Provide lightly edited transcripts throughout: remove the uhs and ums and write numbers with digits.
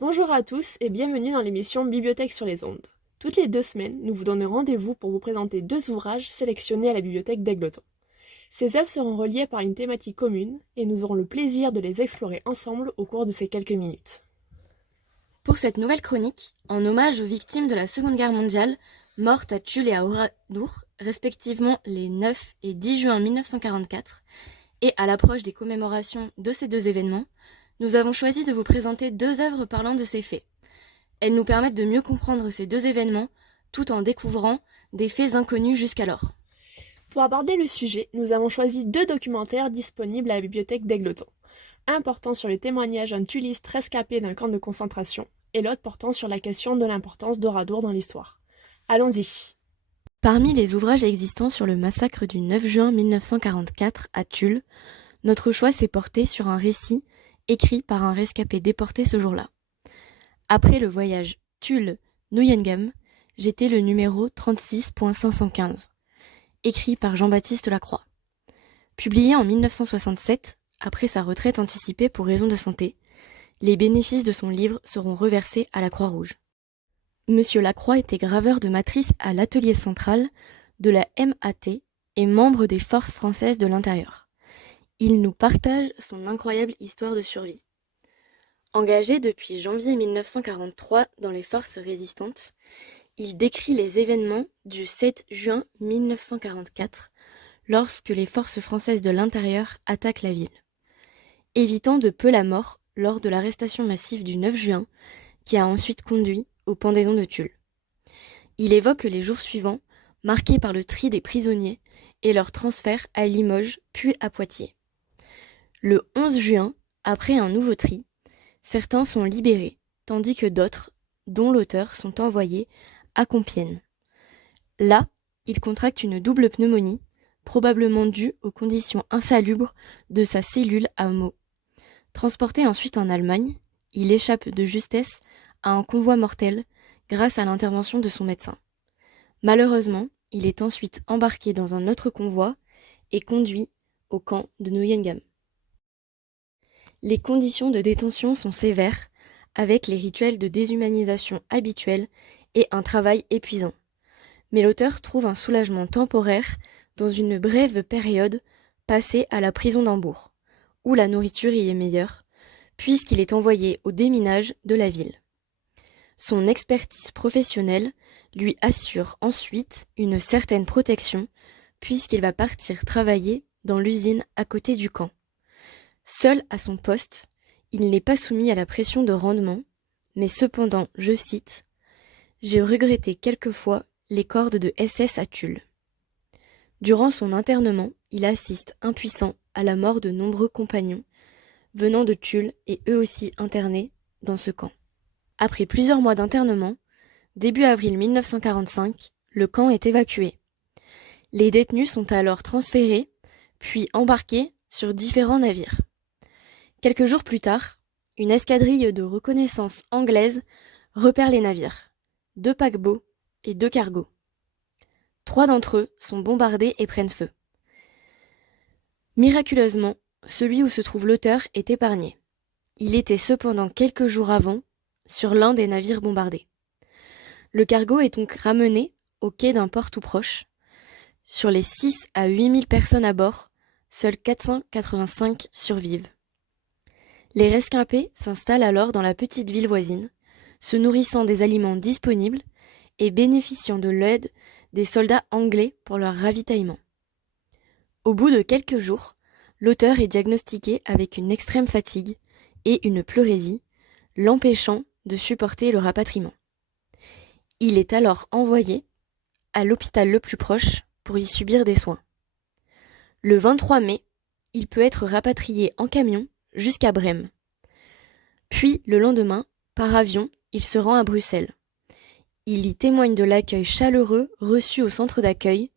Bonjour à tous et bienvenue dans l'émission Bibliothèque sur les ondes. Toutes les 2 semaines, nous vous donnons rendez-vous pour vous présenter 2 ouvrages sélectionnés à la bibliothèque d'Égletons. Ces œuvres seront reliées par une thématique commune et nous aurons le plaisir de les explorer ensemble au cours de ces quelques minutes. Pour cette nouvelle chronique, en hommage aux victimes de la Seconde Guerre mondiale, mortes à Tulle et à Oradour, respectivement les 9 et 10 juin 1944, et à l'approche des commémorations de ces deux événements, nous avons choisi de vous présenter 2 œuvres parlant de ces faits. Elles nous permettent de mieux comprendre ces 2 événements, tout en découvrant des faits inconnus jusqu'alors. Pour aborder le sujet, nous avons choisi 2 documentaires disponibles à la bibliothèque d'Égletons. Un portant sur le témoignage d'un Tulliste rescapé d'un camp de concentration et l'autre portant sur la question de l'importance d'Oradour dans l'histoire. Allons-y. Parmi les ouvrages existants sur le massacre du 9 juin 1944 à Tulle, notre choix s'est porté sur un récit écrit par un rescapé déporté ce jour-là. Après le voyage Tulle-Neuengamme, j'étais le numéro 36.515, écrit par Jean-Baptiste Lacroix. Publié en 1967, après sa retraite anticipée pour raisons de santé, les bénéfices de son livre seront reversés à la Croix-Rouge. Monsieur Lacroix était graveur de matrice à l'atelier central de la MAT et membre des forces françaises de l'intérieur. Il nous partage son incroyable histoire de survie. Engagé depuis janvier 1943 dans les forces résistantes, il décrit les événements du 7 juin 1944 lorsque les forces françaises de l'intérieur attaquent la ville, évitant de peu la mort lors de l'arrestation massive du 9 juin qui a ensuite conduit au pendaison de Tulle. Il évoque les jours suivants, marqués par le tri des prisonniers et leur transfert à Limoges puis à Poitiers. Le 11 juin, après un nouveau tri, certains sont libérés, tandis que d'autres, dont l'auteur, sont envoyés à Compiègne. Là, il contracte une double pneumonie, probablement due aux conditions insalubres de sa cellule à Meaux. Transporté ensuite en Allemagne, il échappe de justesse à un convoi mortel grâce à l'intervention de son médecin. Malheureusement, il est ensuite embarqué dans un autre convoi et conduit au camp de Neuengamme. Les conditions de détention sont sévères, avec les rituels de déshumanisation habituels et un travail épuisant. Mais l'auteur trouve un soulagement temporaire dans une brève période passée à la prison d'Hambourg, où la nourriture y est meilleure, puisqu'il est envoyé au déminage de la ville. Son expertise professionnelle lui assure ensuite une certaine protection, puisqu'il va partir travailler dans l'usine à côté du camp. Seul à son poste, il n'est pas soumis à la pression de rendement, mais cependant, je cite, « J'ai regretté quelquefois les cordes de SS à Tulle. » Durant son internement, il assiste impuissant à la mort de nombreux compagnons venant de Tulle et eux aussi internés dans ce camp. Après plusieurs mois d'internement, début avril 1945, le camp est évacué. Les détenus sont alors transférés, puis embarqués sur différents navires. Quelques jours plus tard, une escadrille de reconnaissance anglaise repère les navires, 2 paquebots et 2 cargos. 3 d'entre eux sont bombardés et prennent feu. Miraculeusement, celui où se trouve l'auteur est épargné. Il était cependant quelques jours avant sur l'un des navires bombardés. Le cargo est donc ramené au quai d'un port tout proche. Sur les 6 à 8 000 personnes à bord, seuls 485 survivent. Les rescapés s'installent alors dans la petite ville voisine, se nourrissant des aliments disponibles et bénéficiant de l'aide des soldats anglais pour leur ravitaillement. Au bout de quelques jours, l'auteur est diagnostiqué avec une extrême fatigue et une pleurésie, l'empêchant de supporter le rapatriement. Il est alors envoyé à l'hôpital le plus proche pour y subir des soins. Le 23 mai, il peut être rapatrié en camion jusqu'à Brême. Puis, le lendemain, par avion, il se rend à Bruxelles. Il y témoigne de l'accueil chaleureux reçu au centre d'accueil,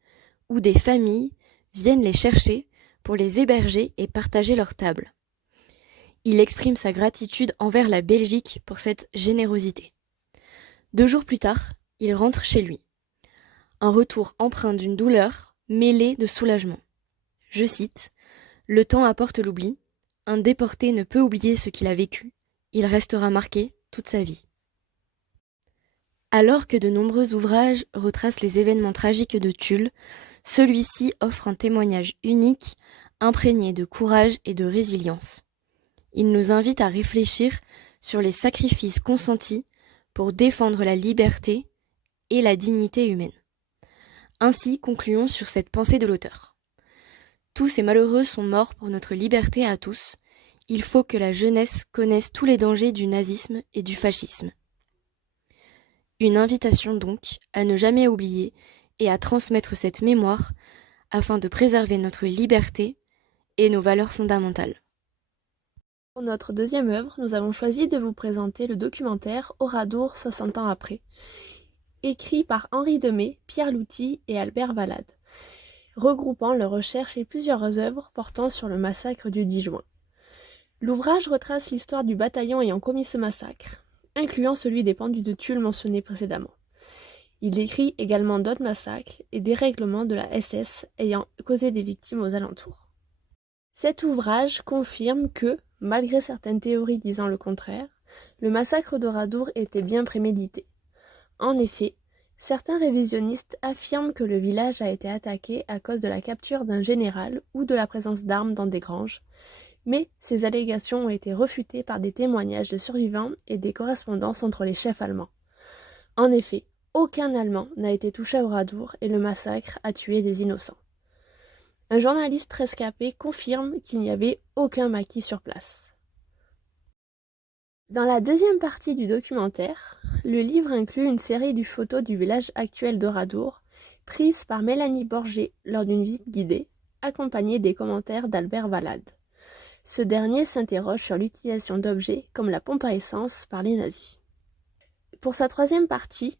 où des familles viennent les chercher pour les héberger et partager leur table. Il exprime sa gratitude envers la Belgique pour cette générosité. 2 jours plus tard, il rentre chez lui. Un retour empreint d'une douleur mêlée de soulagement. Je cite, « Le temps apporte l'oubli. Un déporté ne peut oublier ce qu'il a vécu. Il restera marqué toute sa vie. Alors que de nombreux ouvrages retracent les événements tragiques de Tulle, celui-ci offre un témoignage unique, imprégné de courage et de résilience. Il nous invite à réfléchir sur les sacrifices consentis pour défendre la liberté et la dignité humaine. Ainsi, concluons sur cette pensée de l'auteur. Tous ces malheureux sont morts pour notre liberté à tous. Il faut que la jeunesse connaisse tous les dangers du nazisme et du fascisme. Une invitation donc à ne jamais oublier et à transmettre cette mémoire afin de préserver notre liberté et nos valeurs fondamentales. Pour notre deuxième œuvre, nous avons choisi de vous présenter le documentaire Oradour 60 ans après, écrit par Henri Demey, Pierre Louty et Albert Valade, regroupant leurs recherches et plusieurs œuvres portant sur le massacre du 10 juin. L'ouvrage retrace l'histoire du bataillon ayant commis ce massacre, incluant celui des pendus de Tulle mentionné précédemment. Il décrit également d'autres massacres et dérèglements de la SS ayant causé des victimes aux alentours. Cet ouvrage confirme que, malgré certaines théories disant le contraire, le massacre d'Oradour était bien prémédité. En effet, certains révisionnistes affirment que le village a été attaqué à cause de la capture d'un général ou de la présence d'armes dans des granges, mais ces allégations ont été refutées par des témoignages de survivants et des correspondances entre les chefs allemands. En effet, aucun Allemand n'a été touché à Oradour et le massacre a tué des innocents. Un journaliste rescapé confirme qu'il n'y avait aucun maquis sur place. Dans la deuxième partie du documentaire, le livre inclut une série de photos du village actuel d'Oradour, prises par Mélanie Borgé lors d'une visite guidée, accompagnée des commentaires d'Albert Valade. Ce dernier s'interroge sur l'utilisation d'objets comme la pompe à essence par les nazis. Pour sa troisième partie,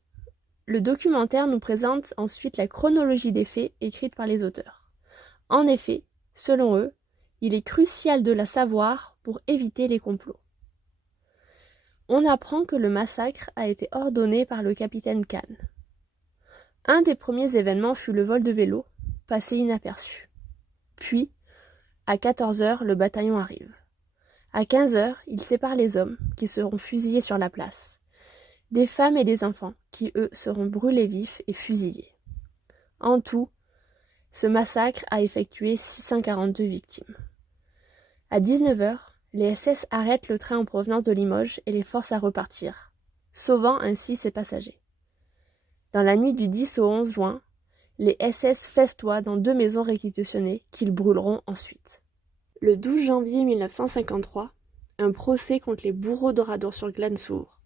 le documentaire nous présente ensuite la chronologie des faits écrite par les auteurs. En effet, selon eux, il est crucial de la savoir pour éviter les complots. On apprend que le massacre a été ordonné par le capitaine Kahn. Un des premiers événements fut le vol de vélo, passé inaperçu. Puis, à 14h, le bataillon arrive. À 15h, il sépare les hommes, qui seront fusillés sur la place, des femmes et des enfants, qui eux seront brûlés vifs et fusillés. En tout, ce massacre a effectué 642 victimes. À 19h, les SS arrêtent le train en provenance de Limoges et les forcent à repartir, sauvant ainsi ses passagers. Dans la nuit du 10 au 11 juin, les SS festoient dans 2 maisons réquisitionnées qu'ils brûleront ensuite. Le 12 janvier 1953, un procès contre les bourreaux d'Oradour-sur-Glane s'ouvre.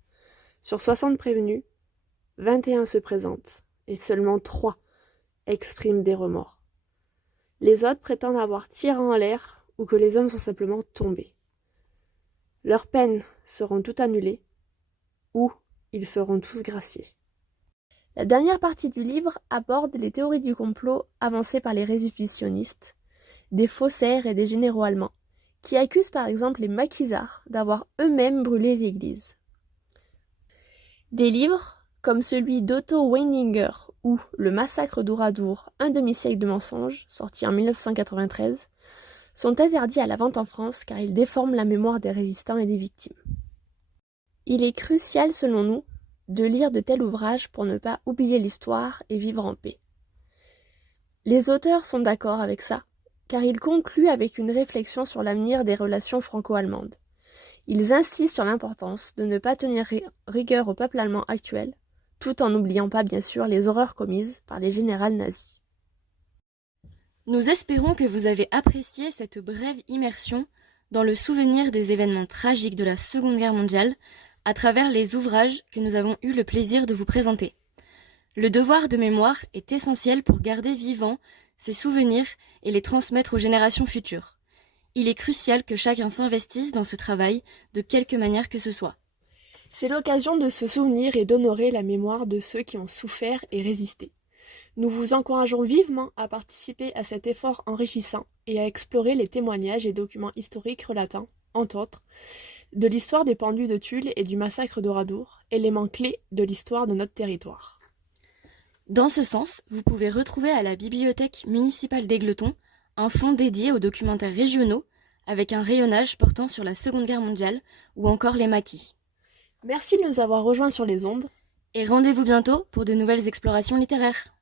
Sur 60 prévenus, 21 se présentent et seulement 3 expriment des remords. Les autres prétendent avoir tiré en l'air ou que les hommes sont simplement tombés. Leurs peines seront toutes annulées ou ils seront tous graciés. La dernière partie du livre aborde les théories du complot avancées par les révisionnistes, des faussaires et des généraux allemands, qui accusent par exemple les maquisards d'avoir eux-mêmes brûlé l'église. Des livres, comme celui d'Otto Weininger ou Le massacre d'Oradour, un demi-siècle de mensonges, sorti en 1993, sont interdits à la vente en France car ils déforment la mémoire des résistants et des victimes. Il est crucial, selon nous, de lire de tels ouvrages pour ne pas oublier l'histoire et vivre en paix. Les auteurs sont d'accord avec ça, car ils concluent avec une réflexion sur l'avenir des relations franco-allemandes. Ils insistent sur l'importance de ne pas tenir rigueur au peuple allemand actuel, tout en n'oubliant pas bien sûr les horreurs commises par les généraux nazis. Nous espérons que vous avez apprécié cette brève immersion dans le souvenir des événements tragiques de la Seconde Guerre mondiale à travers les ouvrages que nous avons eu le plaisir de vous présenter. Le devoir de mémoire est essentiel pour garder vivants ces souvenirs et les transmettre aux générations futures. Il est crucial que chacun s'investisse dans ce travail de quelque manière que ce soit. C'est l'occasion de se souvenir et d'honorer la mémoire de ceux qui ont souffert et résisté. Nous vous encourageons vivement à participer à cet effort enrichissant et à explorer les témoignages et documents historiques relatant, entre autres, de l'histoire des pendus de Tulle et du massacre d'Oradour, éléments clés de l'histoire de notre territoire. Dans ce sens, vous pouvez retrouver à la bibliothèque municipale d'Égletons un fonds dédié aux documentaires régionaux avec un rayonnage portant sur la Seconde Guerre mondiale ou encore les maquis. Merci de nous avoir rejoints sur les ondes. Et rendez-vous bientôt pour de nouvelles explorations littéraires.